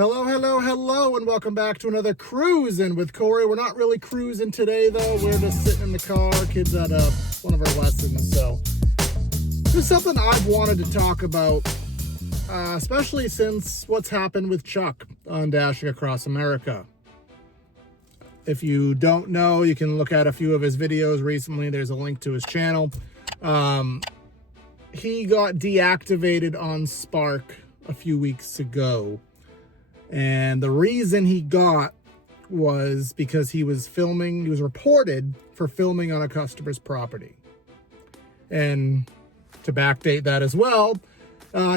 Hello, hello, hello, and welcome back to another Cruisin' with Corey. We're not really cruising today, though. We're just sitting in the car. Kids at one of our lessons, so this is something I've wanted to talk about, especially since what's happened with Chuck on Dashing Across America. If you don't know, you can look at a few of his videos recently. There's a link to his channel. He got deactivated on Spark a few weeks ago. And the reason he got was because he was reported for filming on a customer's property. And to backdate that as well,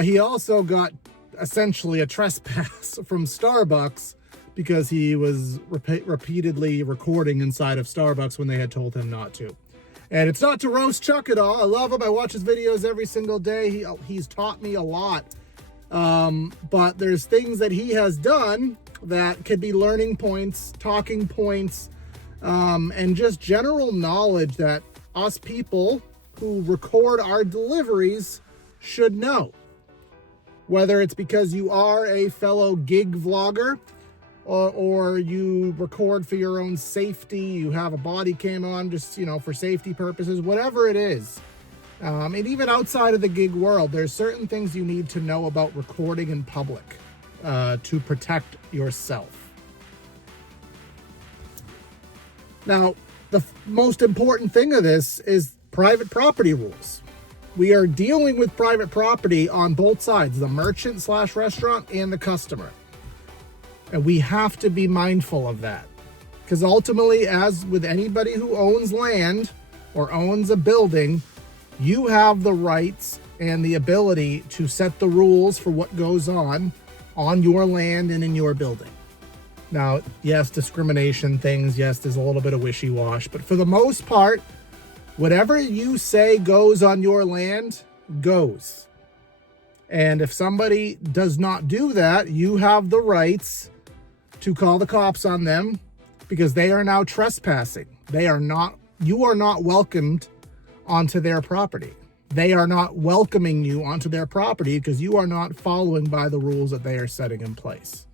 he also got essentially a trespass from Starbucks because he was repeatedly recording inside of Starbucks when they had told him not to. And it's not to roast Chuck at all. I love him. I watch his videos every single day. He's taught me a lot. But there's things that he has done that could be learning points, talking points, and just general knowledge that us people who record our deliveries should know. Whether it's because you are a fellow gig vlogger or you record for your own safety, you have a body cam on just, for safety purposes, whatever it is. And even outside of the gig world, there's certain things you need to know about recording in public to protect yourself. Now, the most important thing of this is private property rules. We are dealing with private property on both sides, the merchant / restaurant and the customer. And we have to be mindful of that. Because ultimately, as with anybody who owns land or owns a building, you have the rights and the ability to set the rules for what goes on your land and in your building. Now, yes, discrimination things, yes, there's a little bit of wishy-wash, but for the most part, whatever you say goes on your land, goes. And if somebody does not do that, you have the rights to call the cops on them because they are now trespassing. You are not welcomed onto their property. They are not welcoming you onto their property because you are not following by the rules that they are setting in place.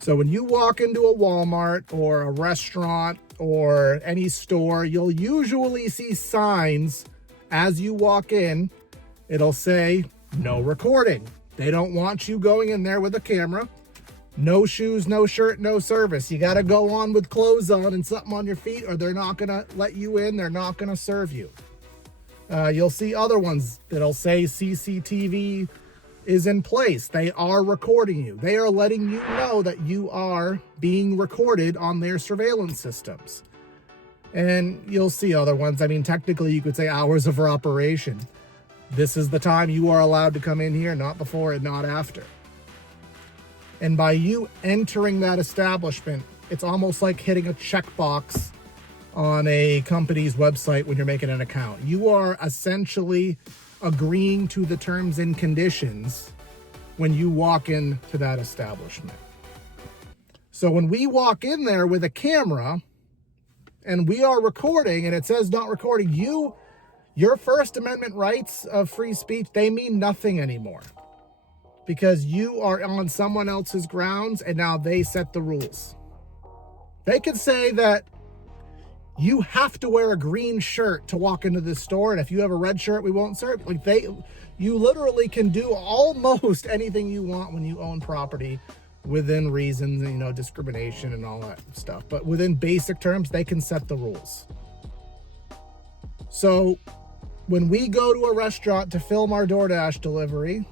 So when you walk into a Walmart or a restaurant or any store, you'll usually see signs as you walk in. It'll say, no recording. They don't want you going in there with a camera. No shoes, no shirt, no service. You got to go on with clothes on and something on your feet or they're not going to let you in. They're not going to serve you. You'll see other ones that'll say CCTV is in place. They are recording you. They are letting you know that you are being recorded on their surveillance systems. And you'll see other ones. I mean, technically you could say hours of operation. This is the time you are allowed to come in here, not before and not after. And by you entering that establishment, it's almost like hitting a checkbox on a company's website when you're making an account. You are essentially agreeing to the terms and conditions when you walk into that establishment. So when we walk in there with a camera and we are recording and it says not recording, your First Amendment rights of free speech, they mean nothing anymore. Because you are on someone else's grounds and now they set the rules. They could say that you have to wear a green shirt to walk into this store, and if you have a red shirt, we won't serve you. You literally can do almost anything you want when you own property within reasons, discrimination and all that stuff. But within basic terms, they can set the rules. So when we go to a restaurant to film our DoorDash delivery,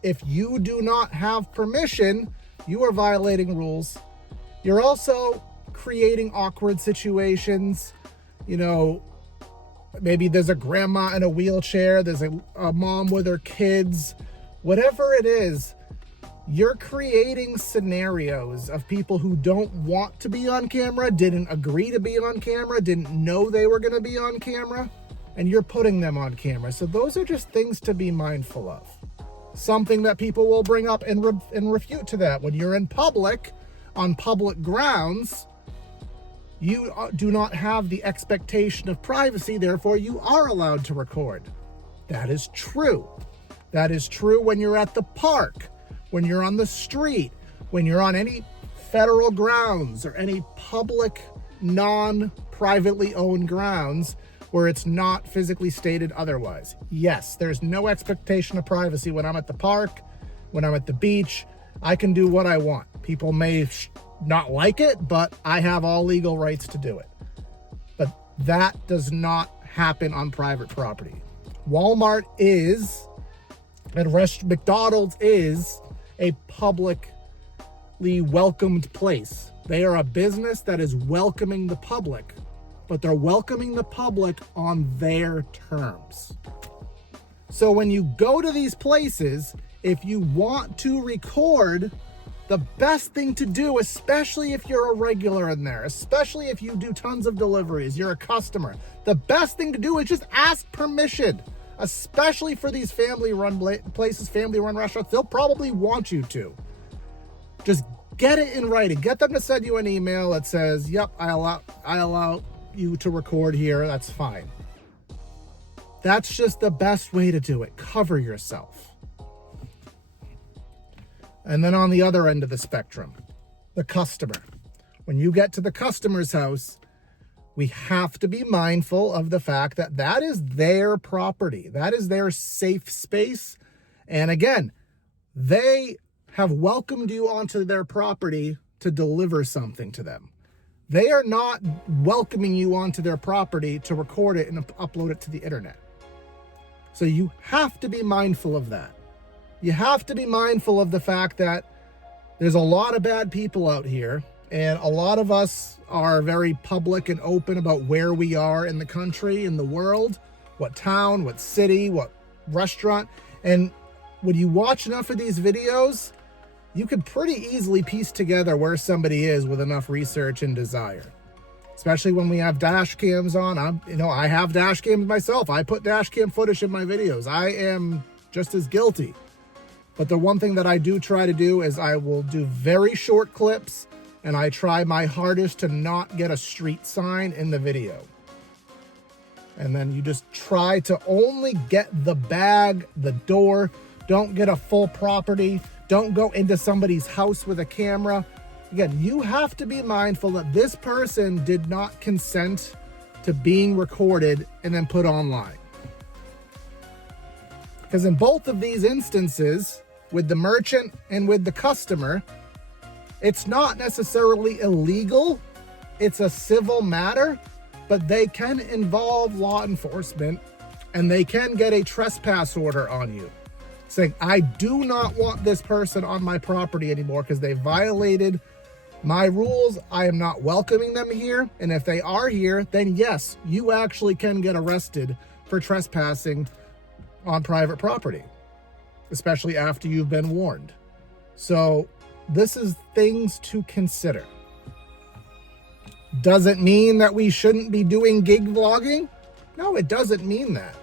if you do not have permission, you are violating rules. You're also creating awkward situations. Maybe there's a grandma in a wheelchair, there's a mom with her kids, whatever it is, you're creating scenarios of people who don't want to be on camera, didn't agree to be on camera, didn't know they were going to be on camera, and you're putting them on camera. So those are just things to be mindful of. Something that people will bring up and refute to that. When you're in public, on public grounds, you do not have the expectation of privacy, therefore you are allowed to record. That is true. That is true when you're at the park, when you're on the street, when you're on any federal grounds or any public, non-privately owned grounds where it's not physically stated otherwise. Yes, there's no expectation of privacy when I'm at the park, when I'm at the beach. I can do what I want. People may not like it, but I have all legal rights to do it. But that does not happen on private property. Walmart is, and McDonald's is, a publicly welcomed place. They are a business that is welcoming the public, but they're welcoming the public on their terms. So when you go to these places, if you want to record, the best thing to do, especially if you're a regular in there, especially if you do tons of deliveries, you're a customer, the best thing to do is just ask permission, especially for these family-run places, family-run restaurants. They'll probably want you to. Just get it in writing. Get them to send you an email that says, yep, I allow you to record here. That's fine. That's just the best way to do it. Cover yourself. And then on the other end of the spectrum, the customer. When you get to the customer's house, we have to be mindful of the fact that that is their property. That is their safe space. And again, they have welcomed you onto their property to deliver something to them. They are not welcoming you onto their property to record it and upload it to the internet. So you have to be mindful of that. You have to be mindful of the fact that there's a lot of bad people out here, and a lot of us are very public and open about where we are in the country, in the world, what town, what city, what restaurant. And when you watch enough of these videos, you can pretty easily piece together where somebody is with enough research and desire. Especially when we have dash cams on. I have dash cams myself. I put dash cam footage in my videos. I am just as guilty. But the one thing that I do try to do is I will do very short clips, and I try my hardest to not get a street sign in the video. And then you just try to only get the bag, the door. Don't get a full property. Don't go into somebody's house with a camera. Again, you have to be mindful that this person did not consent to being recorded and then put online. Because in both of these instances, with the merchant and with the customer, it's not necessarily illegal. It's a civil matter, but they can involve law enforcement and they can get a trespass order on you saying, I do not want this person on my property anymore because they violated my rules. I am not welcoming them here. And if they are here, then yes, you actually can get arrested for trespassing on private property, especially after you've been warned. So this is things to consider. Does it mean that we shouldn't be doing gig vlogging? No, it doesn't mean that.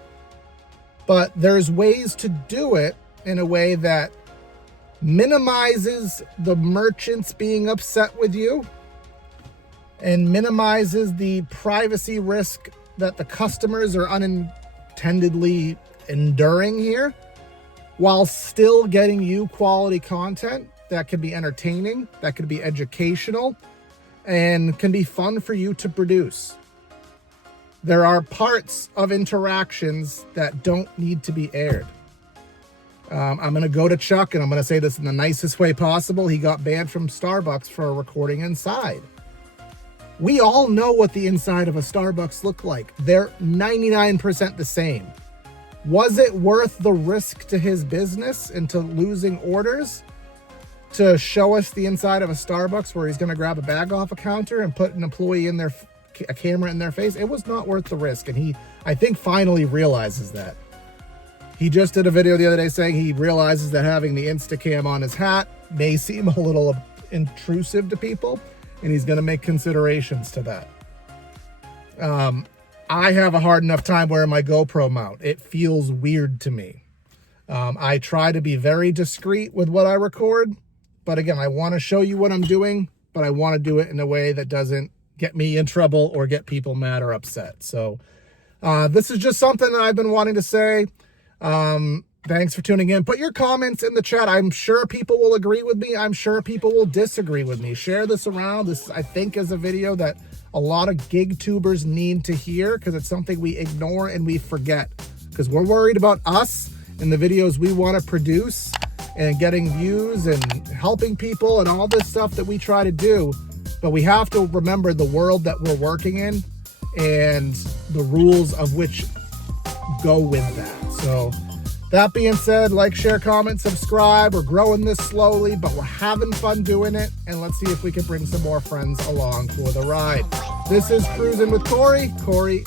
But there's ways to do it in a way that minimizes the merchants being upset with you and minimizes the privacy risk that the customers are unintendedly enduring here, while still getting you quality content that can be entertaining, that can be educational, and can be fun for you to produce. There are parts of interactions that don't need to be aired. I'm going to go to Chuck, and I'm going to say this in the nicest way possible. He got banned from Starbucks for recording inside. We all know what the inside of a Starbucks look like. They're 99% the same. Was it worth the risk to his business and to losing orders to show us the inside of a Starbucks where he's going to grab a bag off a counter and put an employee in there, a camera in their face? It was not worth the risk. And he, I think, finally realizes that. He just did a video the other day saying he realizes that having the Instacam on his hat may seem a little intrusive to people, and he's going to make considerations to that. I have a hard enough time wearing my GoPro mount. It feels weird to me. I try to be very discreet with what I record, but again, I want to show you what I'm doing, but I want to do it in a way that doesn't get me in trouble or get people mad or upset. So this is just something that I've been wanting to say. Thanks for tuning in. Put your comments in the chat. I'm sure people will agree with me. I'm sure people will disagree with me. Share this around. This, I think, is a video that a lot of gig tubers need to hear because it's something we ignore and we forget. Because we're worried about us and the videos we want to produce and getting views and helping people and all this stuff that we try to do. But we have to remember the world that we're working in and the rules of which go with that. So that being said, like, share, comment, subscribe. We're growing this slowly, but we're having fun doing it. And let's see if we can bring some more friends along for the ride. This is Cruisin' with Corey. Corey